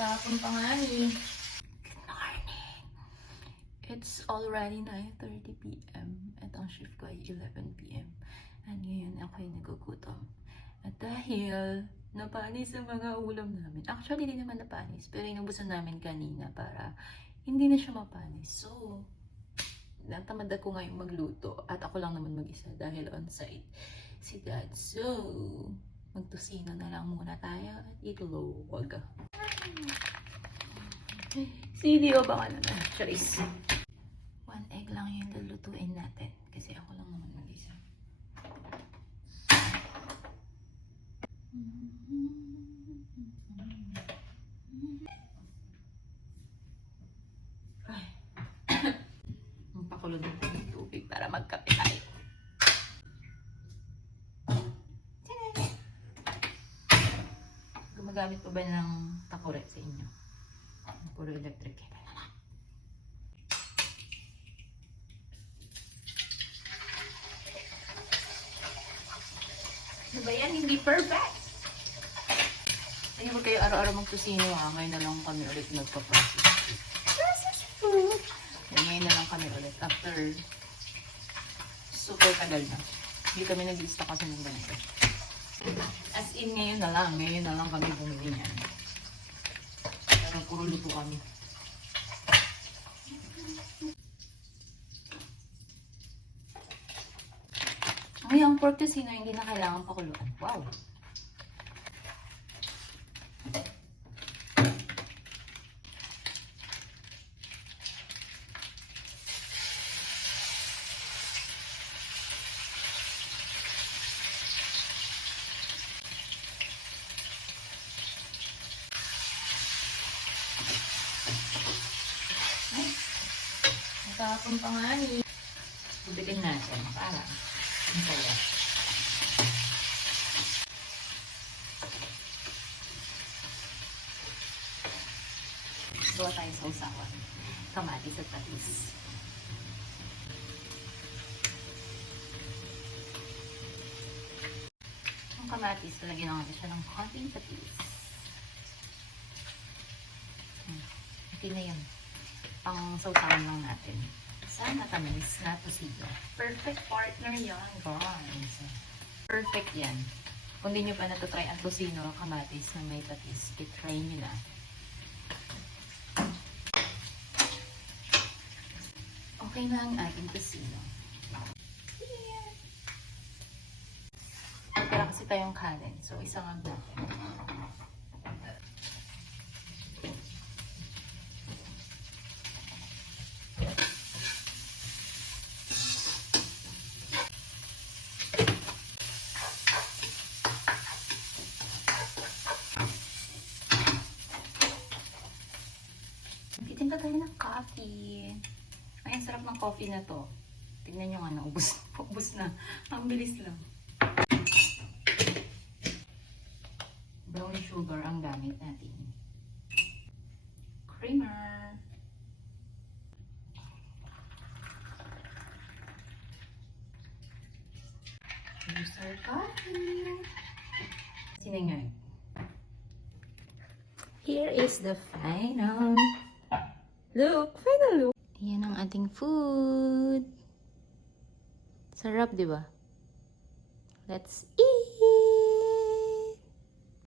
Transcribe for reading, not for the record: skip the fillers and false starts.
Matapon pa nga eh. Good morning! It's already 9:30 p.m. At ang shift ko ay 11 p.m. And ngayon ako'y nagugutom. At dahil napanis ang mga ulam namin. Actually, hindi naman napanis. Pero inubusan namin kanina para hindi na siya mapanis. So, natamad ako ngayong magluto. At ako lang naman mag-isa dahil on-site si Dad. So, magtusino na lang muna tayo at itlog. CDO ba ka naman? Charis. 1 egg lang yung lulutuin natin. Kasi ako lang naman mag-isa. Ay. Magpakulo din ng tubig para magkape tayo. Gumagamit pa ba ng takore sa inyo? Puro electric cable na lang. Ano ba yan? Hindi perfect! Ayun, huwag kayo araw-araw magtusino ha. Ngayon na lang kami ulit magpa-process. Process food! Ngayon na lang kami ulit. After super tagal na. Hindi kami nag-lista kasi ng ganito. As in, ngayon na lang kami bumili niyan. Pero puro luto kami. Ngayon, pork tocino hindi na kailangan pakuluan. Wow! Matapon pa nga ni. Bubitin natin para ang kaya. Gawa tayo sa usawan. Kamatis at patis. Ang kamatis, lagyan natin siya ng konting patis. Okay na yan. Pang sausawan lang natin. Sana tamis na tocino. Perfect partner yan, guys. Perfect yan. Kung di nyo pa natutry ang tocino, kamatis na may patis, itry nyo na. Okay na ang ating tocino. Wala kasi tayong kanin. So, isang ang natin. Titinda tayo ng coffee. Ay, ang sarap ng coffee na to. Tignan nyo nga na, ubus na. Ang bilis lang. Brown sugar ang gamit natin. Creamer. Here's our coffee. Sinangay. Here is the final look. Final look. Yan ang ating food. Sarap, di ba? Let's eat!